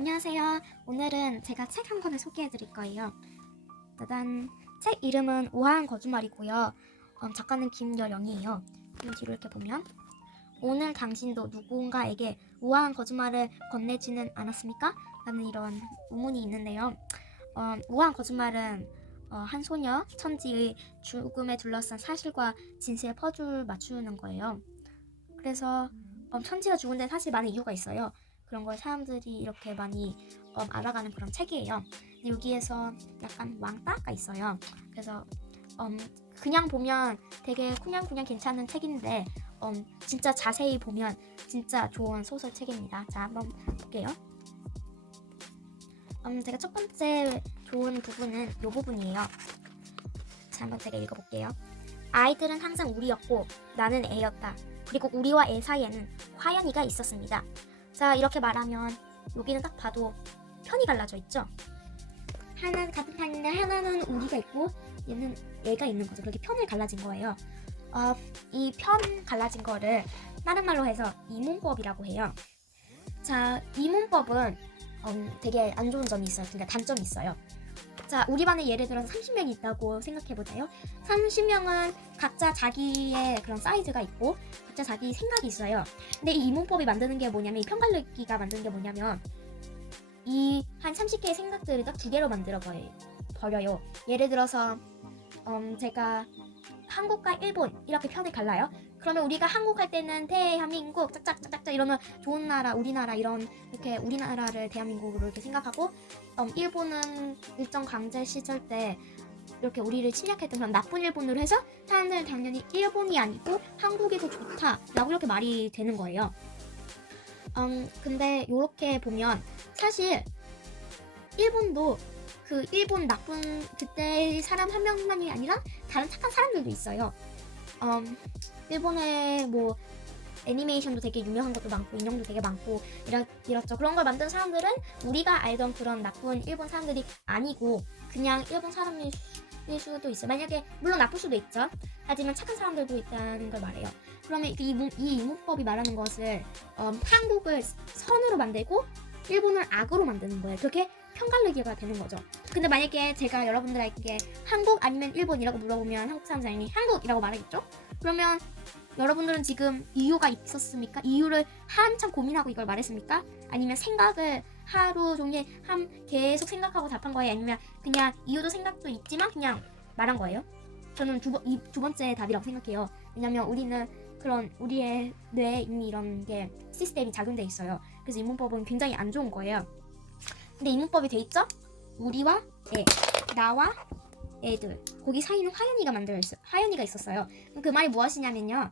안녕하세요. 오늘은 제가 책 한 권을 소개해 드릴 거예요. 짜잔. 책 이름은 우아한 거짓말이고요. 작가는 김여령이에요. 뒤로 이렇게 보면 오늘 당신도 누군가에게 우아한 거짓말을 건네지는 않았습니까? 라는 이런 우문이 있는데요. 우아한 거짓말은 한 소녀 천지의 죽음에 둘러싼 사실과 진실의 퍼즐을 맞추는 거예요. 그래서 천지가 죽은 데는 사실 많은 이유가 있어요. 그런 걸 사람들이 이렇게 많이 알아가는 그런 책이에요. 근데 여기에서 약간 왕따가 있어요. 그래서 그냥 보면 되게 그냥 괜찮은 책인데 진짜 자세히 보면 진짜 좋은 소설책입니다. 자, 한번 볼게요. 제가 첫 번째 좋은 부분은 이 부분이에요. 자, 한번 제가 읽어볼게요. 아이들은 항상 우리였고 나는 애였다. 그리고 우리와 애 사이에는 화연이가 있었습니다. 자, 이렇게 말하면 여기는 딱 봐도 편이 갈라져 있죠. 하나는 같은 편인데 하나는 우리가 있고 얘는 애가 있는 거죠. 그렇게 편을 갈라진 거예요. 이 편 갈라진 거를 다른 말로 해서 이문법이라고 해요. 자, 이문법은 되게 안 좋은 점이 있어요. 그러니까 단점이 있어요. 자, 우리 반에 예를 들어서 30명이 있다고 생각해보세요. 30명은 각자 자기의 그런 사이즈가 있고 각자 자기 생각이 있어요. 근데 이 이문법이 만드는 게 뭐냐면, 이 편갈르기가 만드는 게 뭐냐면 이 한 30개의 생각들을 딱 2개로 만들어 버려요. 예를 들어서 제가 한국과 일본 이렇게 편을 갈라요. 그러면 우리가 한국 할 때는 대한민국 짝짝짝짝 이러면 좋은 나라, 우리나라 이런 이렇게 우리나라를 대한민국으로 이렇게 생각하고 일본은 일정 강제 시절 때 이렇게 우리를 침략했던 그런 나쁜 일본으로 해서 사람들은 당연히 일본이 아니고 한국이 더 좋다라고 이렇게 말이 되는 거예요. 근데 이렇게 보면 사실 일본도 그 일본 나쁜 그때 사람 한 명만이 아니라 다른 착한 사람들도 있어요. 일본의 뭐 애니메이션도 되게 유명한 것도 많고 인형도 되게 많고 이렇죠. 그런 걸 만든 사람들은 우리가 알던 그런 나쁜 일본 사람들이 아니고 그냥 일본 사람일 수도 있어요. 만약에 물론 나쁠 수도 있죠. 하지만 착한 사람들도 있다는 걸 말해요. 그러면 이 이문법이 말하는 것을 한국을 선으로 만들고 일본을 악으로 만드는 거예요. 그렇게 편갈르기가 되는 거죠. 근데 만약에 제가 여러분들에게 한국 아니면 일본이라고 물어보면 한국 사람들이 한국이라고 말하겠죠? 그러면 여러분들은 지금 이유가 있었습니까? 이유를 한참 고민하고 이걸 말했습니까? 아니면 생각을 하루 종일 계속 생각하고 답한 거예요? 아니면 그냥 이유도 생각도 있지만 그냥 말한 거예요? 저는 두 번째 답이라고 생각해요. 왜냐면 우리는 그런 우리의 뇌에 이미 이런 게 시스템이 작용돼 있어요. 그래서 이 문법은 굉장히 안 좋은 거예요. 근데 이 문법이 돼 있죠? 우리와 애, 나와 애들. 거기 사이는 화연이가 있었어요. 그 말이 무엇이냐면요.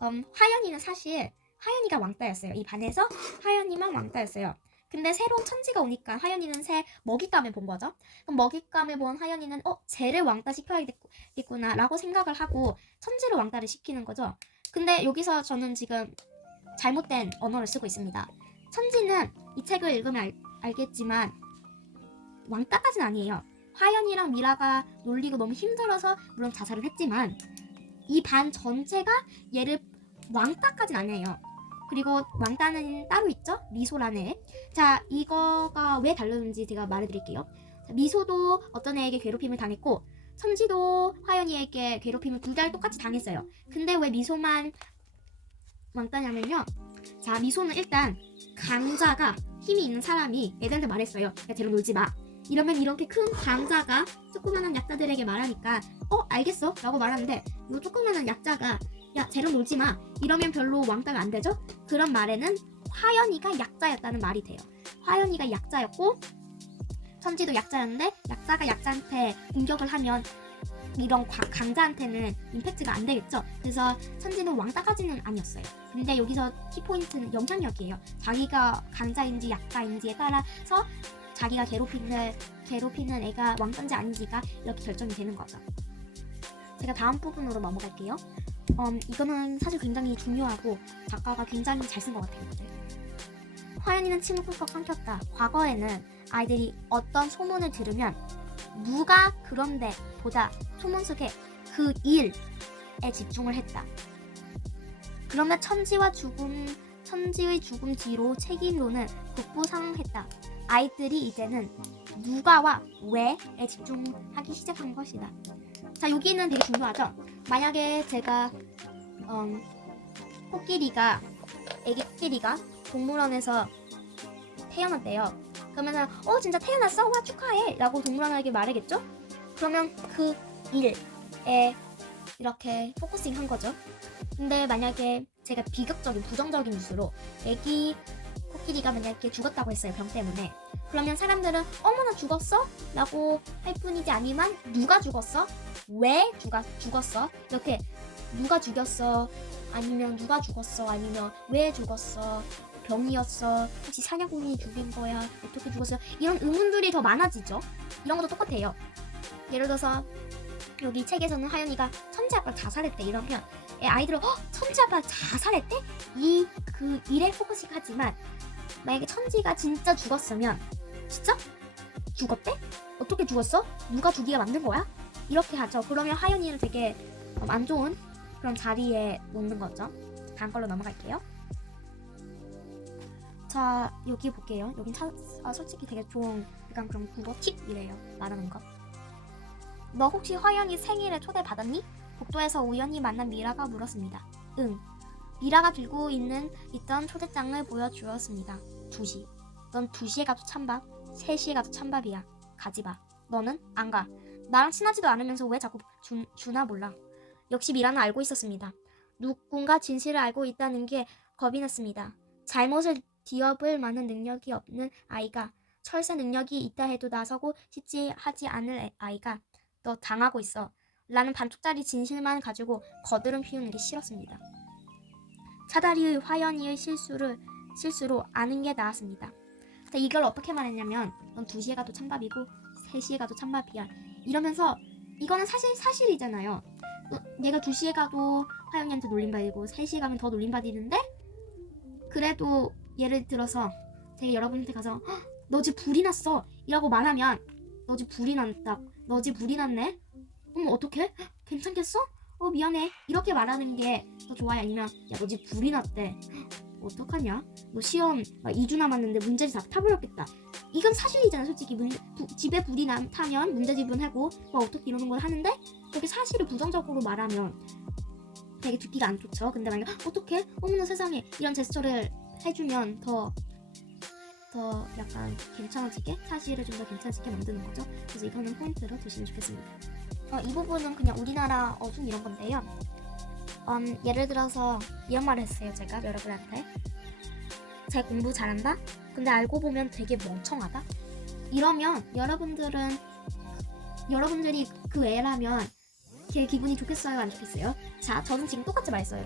화연이는 사실 화연이가 왕따였어요. 이 반에서 화연이만 왕따였어요. 근데 새로운 천지가 오니까 화연이는 새 먹잇감을 본 거죠. 그럼 먹잇감을 본 화연이는 쟤를 왕따 시켜야겠구나 라고 생각을 하고 천지를 왕따를 시키는 거죠. 근데 여기서 저는 지금 잘못된 언어를 쓰고 있습니다. 천지는 이 책을 읽으면 알겠지만 왕따까지는 아니에요. 화연이랑 미라가 놀리고 너무 힘들어서 물론 자살을 했지만 이 반 전체가 얘를 왕따까지는 아니에요. 그리고 왕따는 따로 있죠? 미소라는 애. 자, 이거가 왜 다르는지 제가 말해드릴게요. 자, 미소도 어떤 애에게 괴롭힘을 당했고 천지도 화연이에게 괴롭힘을 2달 똑같이 당했어요. 근데 왜 미소만 왕따냐면요. 자, 미소는 일단 강자가 힘이 있는 사람이 애들한테 말했어요. 야, 쟤랑 놀지 마. 이러면 이렇게 큰 강자가 조그마한 약자들에게 말하니까 알겠어 라고 말하는데 이 조그마한 약자가 야, 쟤랑 놀지 마 이러면 별로 왕따가 안 되죠? 그런 말에는 화연이가 약자였다는 말이 돼요. 화연이가 약자였고 천지도 약자였는데 약자가 약자한테 공격을 하면 이런 강자한테는 임팩트가 안 되겠죠. 그래서 천지는 왕따까지는 아니었어요. 근데 여기서 키포인트는 영향력이에요. 자기가 강자인지 약자인지에 따라서 자기가 괴롭히는 애가 왕따인지 아닌지가 이렇게 결정이 되는 거죠. 제가 다음 부분으로 넘어갈게요. 이거는 사실 굉장히 중요하고 작가가 굉장히 잘 쓴 것 같아요. 화연이는 침을 꿀꺽 삼켰다. 과거에는 아이들이 어떤 소문을 들으면 누가 그런데 보다 소문 속에 그 일에 집중을 했다. 그러면 천지의 죽음 뒤로 책임론은 국부상했다. 아이들이 이제는 누가와 왜에 집중하기 시작한 것이다. 자, 여기는 되게 중요하죠. 만약에 제가 애기 코끼리가 동물원에서 태어났대요. 그러면은 진짜 태어났어? 와 축하해! 라고 동물원에게 말하겠죠? 그러면 그 일에 이렇게 포커싱 한 거죠. 근데 만약에 제가 비극적인 부정적인 뉴스로 애기 코끼리가 만약에 죽었다고 했어요. 병 때문에. 그러면 사람들은 어머나 죽었어? 라고 할 뿐이지 아니면 누가 죽었어? 왜 죽었어? 이렇게 누가 죽였어? 아니면 누가 죽었어? 아니면 왜 죽었어? 병이었어? 혹시 사냥꾼이 죽인 거야? 어떻게 죽었어요? 이런 의문들이 더 많아지죠. 이런 것도 똑같아요. 예를 들어서 여기 책에서는 하연이가 천재 아빠 자살했대 이러면 아이들은 천재 아빠 자살했대? 그 일에 포커싱 하지만 만약에 천지가 진짜 죽었으면 진짜? 죽었대? 어떻게 죽었어? 누가 죽이게 만든 거야? 이렇게 하죠. 그러면 하연이를 되게 안 좋은 그런 자리에 놓는 거죠. 다음 걸로 넘어갈게요. 자, 여기 볼게요. 여긴 솔직히 되게 좋은 약간 그런 국어 팁이래요. 말하는 거. 너 혹시 화연이 생일에 초대받았니? 복도에서 우연히 만난 미라가 물었습니다. 응. 미라가 들고 있던 초대장을 보여주었습니다. 2시. 넌 2시에 가도 찬밥, 3시에 가도 찬밥이야. 가지마. 너는? 안 가. 나랑 친하지도 않으면서 왜 자꾸 주나 몰라. 역시 미라는 알고 있었습니다. 누군가 진실을 알고 있다는 게 겁이 났습니다. 잘못을 뒤엎을 만한 능력이 없는 아이가, 철새 능력이 있다 해도 나서고 싶지 하지 않을 아이가 너 당하고 있어. 라는 반쪽짜리 진실만 가지고 거드름 피우는 게 싫었습니다. 차다리의 화연이의 실수로 아는 게 나았습니다. 이걸 어떻게 말했냐면 넌 2시에 가도 찬밥이고 3시에 가도 찬밥이야. 이러면서 이거는 사실이잖아요. 얘가 2시에 가도 화연이한테 놀림받이고 3시에 가면 더 놀림받이는데 그래도 예를 들어서 제가 여러분한테 가서 너 집 불이 났어 이라고 말하면 너 집 불이 났다. 너 집 불이 났네? 어떡해? 괜찮겠어? 미안해. 이렇게 말하는 게 더 좋아요? 아니면 야 너 집 불이 났대. 어떡하냐? 너 시험 2주 남았는데 문제집 다 타버렸겠다. 이건 사실이잖아. 솔직히 집에 불이 타면 문제집은 하고 어떻게 이러는 걸 하는데 그렇게 사실을 부정적으로 말하면 되게 듣기가 안 좋죠. 근데 만약에 어떡해? 어머나 세상에 이런 제스처를 해주면 더 약간 괜찮아지게 사실을 좀 더 괜찮아지게 만드는 거죠. 그래서 이거는 포인트로 두시면 좋겠습니다. 이 부분은 그냥 우리나라 어순 이런 건데요. 예를 들어서 이런 말을 했어요. 제가 여러분한테 제 공부 잘한다? 근데 알고 보면 되게 멍청하다? 이러면 여러분들이 그 애라면 걔 기분이 좋겠어요? 안 좋겠어요? 자, 저는 지금 똑같이 말했어요.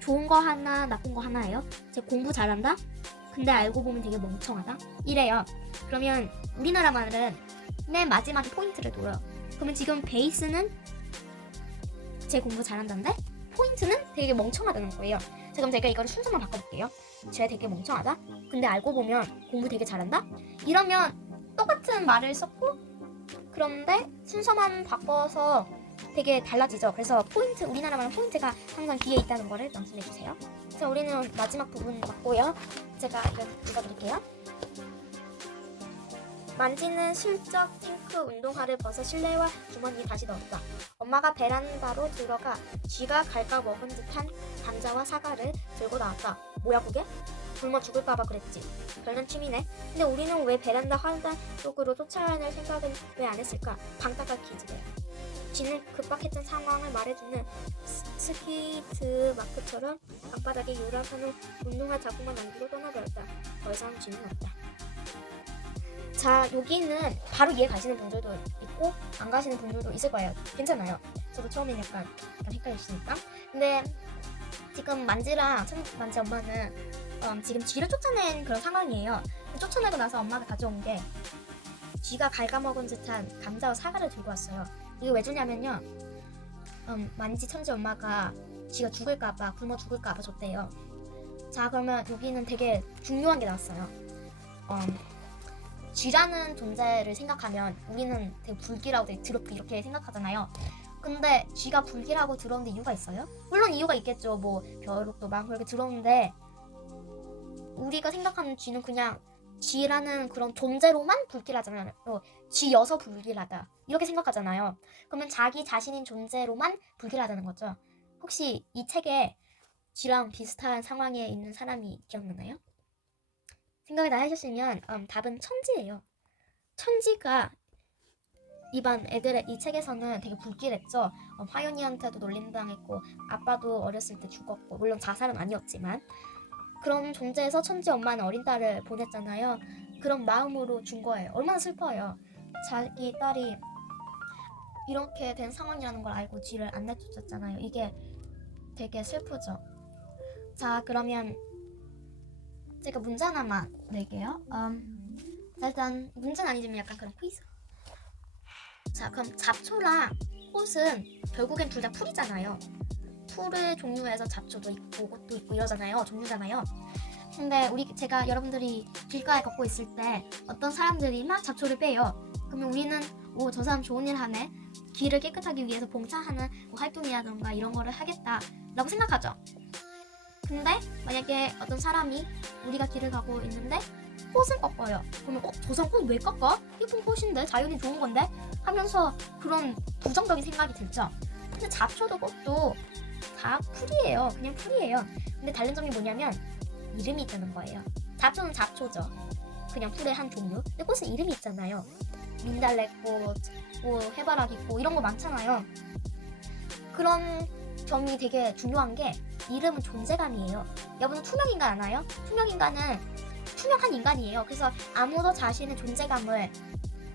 좋은 거 하나, 나쁜 거 하나예요. 제 공부 잘한다? 근데 알고 보면 되게 멍청하다? 이래요. 그러면 우리나라 말은 맨 마지막에 포인트를 둬요. 그러면 지금 베이스는 제 공부 잘한다인데 포인트는 되게 멍청하다는 거예요. 그럼 제가 이거를 순서만 바꿔볼게요. 쟤 되게 멍청하다? 근데 알고 보면 공부 되게 잘한다? 이러면 똑같은 말을 썼고 그런데 순서만 바꿔서 되게 달라지죠. 그래서 포인트, 우리나라 말은 포인트가 항상 뒤에 있다는 거를 명심해주세요. 그래서 우리는 마지막 부분 맞고요. 제가 이거 읽어드릴게요. 만지는 실적 탱크 운동화를 벗어 실내와 주머니에 다시 넣었다. 엄마가 베란다로 들어가 쥐가 갈까 먹은 듯한 감자와 사과를 들고 나왔다. 뭐야 그게? 굶어 죽을까봐 그랬지. 별난 취미네. 근데 우리는 왜 베란다 화단 쪽으로 쫓아낼 생각은 왜 안 했을까? 방따가 기지래요. 쥐는 급박했던 상황을 말해주는 스키트 마크처럼 방바닥에 유람하는 운동화 자국만 남기고 떠나버렸다. 더 이상 쥐는 없다. 자, 여기는 바로 이해 가시는 분들도 있고 안 가시는 분들도 있을 거예요. 괜찮아요. 저도 처음엔 약간 헷갈리시니까. 근데 지금 만지 엄마는 지금 쥐를 쫓아낸 그런 상황이에요. 쫓아내고 나서 엄마가 가져온 게 쥐가 갉아먹은 듯한 감자와 사과를 들고 왔어요. 이게 왜 주냐면요. 만지 천재 엄마가 쥐가 죽을까봐, 굶어 죽을까봐 줬대요. 자, 그러면 여기는 되게 중요한 게 나왔어요. 쥐라는 존재를 생각하면 우리는 되게 불길하고 되게 더럽게 이렇게 생각하잖아요. 근데 쥐가 불길하고 들어오는데 이유가 있어요? 물론 이유가 있겠죠. 뭐 벼룩도 많고 이렇게 들어오는데 우리가 생각하는 쥐는 그냥 쥐라는 그런 존재로만 불길하잖아요. 쥐여서 불길하다 이렇게 생각하잖아요. 그러면 자기 자신인 존재로만 불길하다는 거죠. 혹시 이 책에 쥐랑 비슷한 상황에 있는 사람이 기억나나요? 생각이 다 하셨으면 답은 천지예요. 천지가 이반 애들의 이 책에서는 되게 불길했죠. 화연이한테도 놀림당했고 아빠도 어렸을 때 죽었고 물론 자살은 아니었지만 그런 존재에서 천지 엄마는 어린 딸을 보냈잖아요. 그런 마음으로 준 거예요. 얼마나 슬퍼요. 자기 딸이 이렇게 된 상황이라는 걸 알고 쥐를 안 내쫓았잖아요. 이게 되게 슬프죠. 자, 그러면 제가 문제 하나만 낼게요. 일단 문제는 아니지만 약간 그런 퀴즈. 자, 그럼 잡초랑 꽃은 결국엔 둘 다 풀이잖아요. 풀의 종류에서 잡초도 있고 꽃도 있고 이러잖아요. 종류잖아요. 근데 제가 여러분들이 길가에 걷고 있을 때 어떤 사람들이 막 잡초를 빼요. 그러면 우리는 저 사람 좋은 일 하네. 길을 깨끗하기 위해서 봉사하는 뭐 활동이라던가 이런 거를 하겠다라고 생각하죠. 근데 만약에 어떤 사람이 우리가 길을 가고 있는데 꽃을 꺾어요. 그러면 저 사람 꽃 왜 꺾어? 예쁜 꽃인데 자연이 좋은 건데 하면서 그런 부정적인 생각이 들죠. 근데 잡초도 꽃도 다 풀이에요. 그냥 풀이에요. 근데 다른 점이 뭐냐면 이름이 뜨는 거예요. 잡초는 잡초죠. 그냥 풀의 한 종류. 근데 꽃은 이름이 있잖아요. 민달래꽃, 뭐 해바라기꽃 이런 거 많잖아요. 그런 점이 되게 중요한 게 이름은 존재감이에요. 여러분 투명인간 아나요? 투명인간은 투명한 인간이에요. 그래서 아무도 자신의 존재감을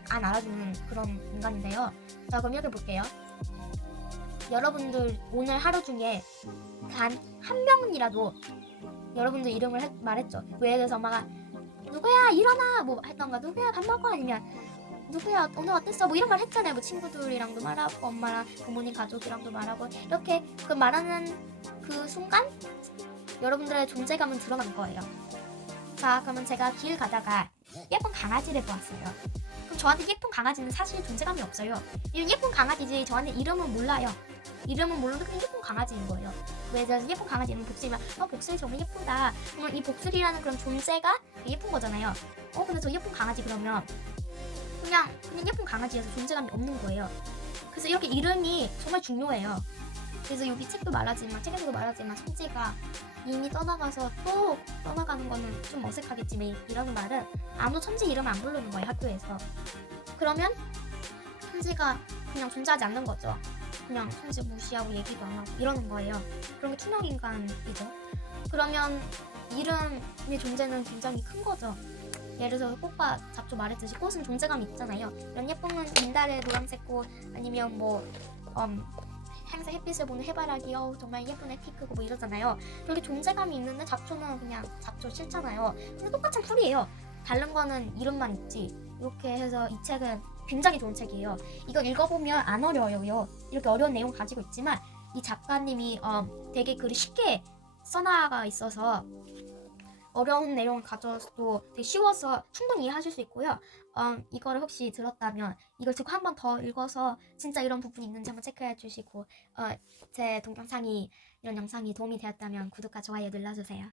안 알아주는 그런 인간인데요. 자, 그럼 이렇게 볼게요. 여러분들 오늘 하루 중에 단 한 명이라도 여러분들 이름을 말했죠. 뭐 예를 들어서 엄마가 누구야 일어나 뭐 했던가 누구야 밥 먹어 아니면 누구야 오늘 어땠어 뭐 이런 말 했잖아요. 뭐 친구들이랑도 말하고 엄마랑 부모님 가족이랑도 말하고 이렇게 그 말하는 그 순간 여러분들의 존재감은 드러난 거예요. 자, 그러면 제가 길 가다가 예쁜 강아지를 보았어요. 그럼 저한테 예쁜 강아지는 사실 존재감이 없어요. 예쁜 강아지지 저한테 이름은 몰라요. 이름은 모르는데 그냥 예쁜 강아지인 거예요. 왜 예쁜 강아지는 복슬이면 복슬이 정말 예쁘다. 그러면 이 복슬이라는 그런 존재가 예쁜 거잖아요. 근데 저 예쁜 강아지 그러면 그냥 예쁜 강아지여서 존재감이 없는 거예요. 그래서 이렇게 이름이 정말 중요해요. 그래서 여기 책에서도 말하지만 천지가 이미 떠나가서 또 떠나가는 거는 좀 어색하겠지만 이런 말은 아무도 천지 이름 안 부르는 거예요, 학교에서. 그러면 천지가 그냥 존재하지 않는 거죠. 그냥 천지 무시하고 얘기도 안 하고 이러는 거예요. 그런 게 투명인간이죠. 그러면 이름의 존재는 굉장히 큰 거죠. 예를 들어서 꽃과 잡초 말했듯이 꽃은 존재감이 있잖아요. 이런 예쁜 민달래 노란색 꽃 아니면 항상 햇빛을 보는 해바라기 정말 예쁜 피 크고 뭐 이러잖아요. 그렇게 존재감이 있는데 잡초는 그냥 잡초 싫잖아요. 근데 똑같은 풀이에요. 다른 거는 이름만 있지. 이렇게 해서 이 책은 굉장히 좋은 책이에요. 이거 읽어보면 안 어려워요. 이렇게 어려운 내용 가지고 있지만 이 작가님이 되게 글을 쉽게 써나가 있어서 어려운 내용을 가져도 되게 쉬워서 충분히 이해하실 수 있고요. 이거를 혹시 들었다면 이걸 듣고 한 번 더 읽어서 진짜 이런 부분이 있는지 한번 체크해 주시고 제 동영상이 이런 영상이 도움이 되었다면 구독과 좋아요 눌러주세요.